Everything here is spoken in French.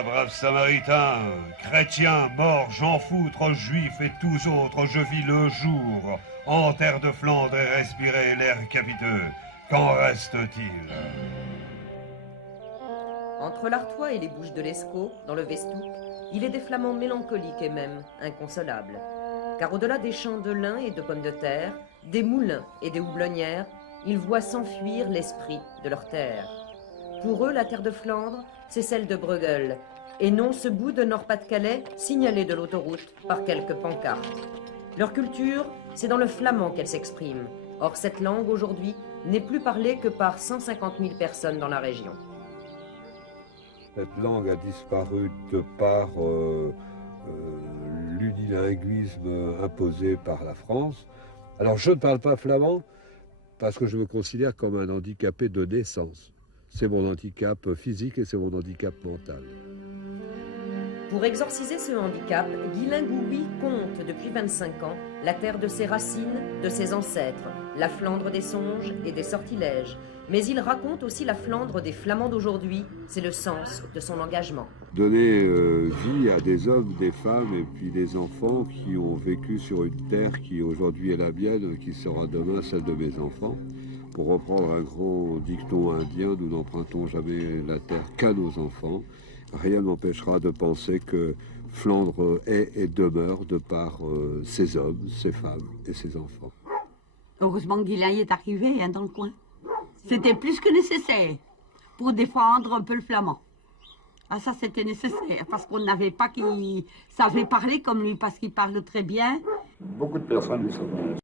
toi, brave samaritain, chrétien, mort, Jean foutre, juif et tous autres, je vis le jour, en terre de Flandre et respirer l'air capiteux. Qu'en reste-t-il? Entre l'Artois et les Bouches de l'Escaut, dans le Vestouc, il est des Flamands mélancoliques et même inconsolables. Car au-delà des champs de lin et de pommes de terre, des moulins et des houblonnières, ils voient s'enfuir l'esprit de leur terre. Pour eux, la terre de Flandre, c'est celle de Bruegel, et non ce bout de Nord-Pas-de-Calais signalé de l'autoroute par quelques pancartes. Leur culture, c'est dans le flamand qu'elle s'exprime. Or, cette langue, aujourd'hui, n'est plus parlée que par 150 000 personnes dans la région. Cette langue a disparu de par l'unilinguisme imposé par la France. Alors, je ne parle pas flamand parce que je me considère comme un handicapé de naissance. C'est mon handicap physique et c'est mon handicap mental. Pour exorciser ce handicap, Guylain Goubi compte depuis 25 ans la terre de ses racines, de ses ancêtres, la Flandre des songes et des sortilèges. Mais il raconte aussi la Flandre des Flamands d'aujourd'hui, c'est le sens de son engagement. Donner vie à des hommes, des femmes et puis des enfants qui ont vécu sur une terre qui aujourd'hui est la mienne, qui sera demain celle de mes enfants. Pour reprendre un gros dicton indien, nous n'empruntons jamais la terre qu'à nos enfants. Rien n'empêchera de penser que Flandre est et demeure de par ses hommes, ses femmes et ses enfants. Heureusement que Guylain y est arrivé dans le coin. C'était plus que nécessaire pour défendre un peu le flamand. Ah, ça c'était nécessaire parce qu'on n'avait pas qui savait parler comme lui parce qu'il parle très bien. Beaucoup de personnes